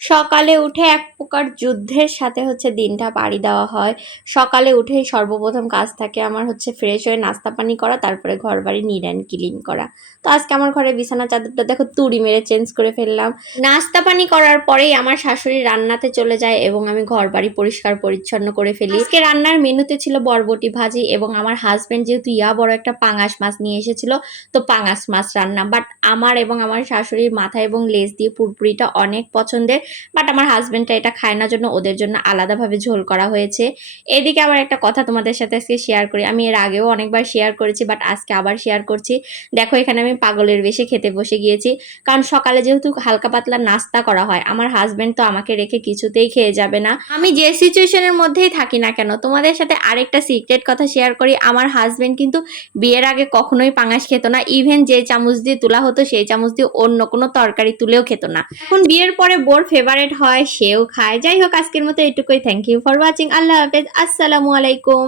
সকালে উঠে এক প্রকার যুদ্ধের সাথে দিনটা পাড়ি দেওয়া হয়। সকালে উঠেই সর্বপ্রথম কাজ থাকে আমার ফ্রেশ হয়ে নাস্তা পানি করা, তারপরে ঘরবাড়ি নিট অ্যান্ড ক্লিন করা। তো আজকে আমার ঘরে বিছানা চাদরটা দেখো তুড়ি মেরে চেঞ্জ করে ফেললাম। নাস্তা পানি করার পরেই আমার শাশুড়ি রান্নাতে চলে যায় এবং আমি ঘরবাড়ি পরিষ্কার পরিচ্ছন্ন করে ফেলি। আজকে রান্নার মেনুতে ছিল বরবটি ভাজি এবং আমার হাজবেন্ড যেহেতু বড় একটা পাঙাশ মাছ নিয়ে এসেছিল, তো পাঙাশ মাছ রান্না। বাট আমার এবং আমার শাশুড়ির মাথা এবং লেজ দিয়ে পুরপুরিটা অনেক পছন্দের, বাট আমার হাজবেন্ডটা এটা খায় না, জন্য ওদের জন্য আলাদাভাবে ঝোল করা হয়েছে। এদিকে আবার একটা কথা তোমাদের সাথে আজকে শেয়ার করি, আমি এর আগেও অনেকবার শেয়ার করেছি, বাট আজকে আবার শেয়ার করছি। দেখো এখানে আমি পাগলের বেশে খেতে বসে গিয়েছি, কারণ সকালে যেহেতু হালকা পাতলা নাস্তা করা হয়, আমার হাজবেন্ড তো আমাকে রেখে কিছুতেই খেয়ে যাবে না, আমি যে সিচুয়েশনের মধ্যেই থাকি না কেন। তোমাদের সাথে আরেকটা সিক্রেট কথা শেয়ার করি, আমার হাজবেন্ড কিন্তু বিয়ের আগে কখনোই পাঙাশ খেত না। ইভেন যে চামচ দিয়ে তোলা হতো সেই চামচ দিয়ে অন্য কোনো তরকারি তুলেও খেত না। এখন বিয়ের পরে বোর ফেভারিট হয়, সেও খায়। যাই হোক, আজকের মতো এটুকুই। Thank you for watching. আল্লাহ হাফেজ, আসসালামু আলাইকুম।